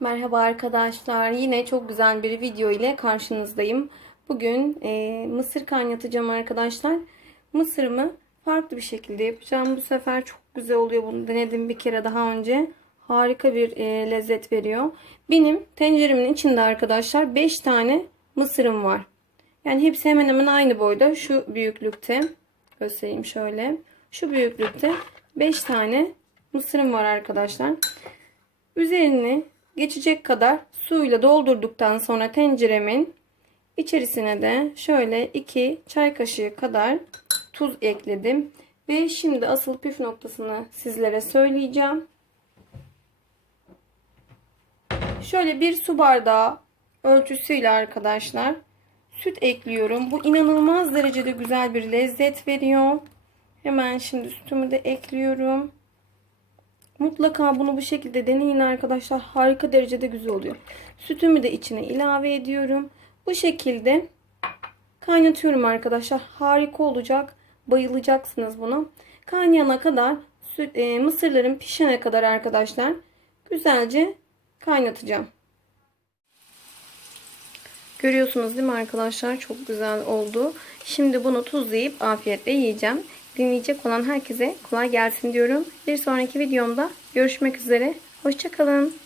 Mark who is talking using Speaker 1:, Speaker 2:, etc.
Speaker 1: Merhaba arkadaşlar. Yine çok güzel bir video ile karşınızdayım. Bugün e, mısır kaynatacağım arkadaşlar. Mısırımı farklı bir şekilde yapacağım. Bu sefer çok güzel oluyor. Bunu denedim bir kere daha önce. Harika bir e, lezzet veriyor. Benim tenceremin içinde arkadaşlar 5 tane mısırım var. Yani hepsi hemen hemen aynı boyda. Şu büyüklükte. Göstereyim şöyle. Şu büyüklükte 5 tane mısırım var arkadaşlar. Üzerini geçecek kadar suyla doldurduktan sonra tenceremin içerisine de şöyle 2 çay kaşığı kadar tuz ekledim. Ve şimdi asıl püf noktasını sizlere söyleyeceğim. Şöyle bir su bardağı ölçüsüyle arkadaşlar süt ekliyorum. Bu inanılmaz derecede güzel bir lezzet veriyor. Hemen şimdi sütümü de ekliyorum. Mutlaka bunu bu şekilde deneyin arkadaşlar. Harika derecede güzel oluyor. Sütümü de içine ilave ediyorum. Bu şekilde kaynatıyorum arkadaşlar. Harika olacak. Bayılacaksınız buna. Kaynayana kadar süt, e, mısırların pişene kadar arkadaşlar güzelce kaynatacağım. Görüyorsunuz değil mi arkadaşlar? Çok güzel oldu. Şimdi bunu tuzlayıp afiyetle yiyeceğim. Dinleyecek olan herkese kolay gelsin diyorum. Bir sonraki videomda görüşmek üzere. Hoşçakalın.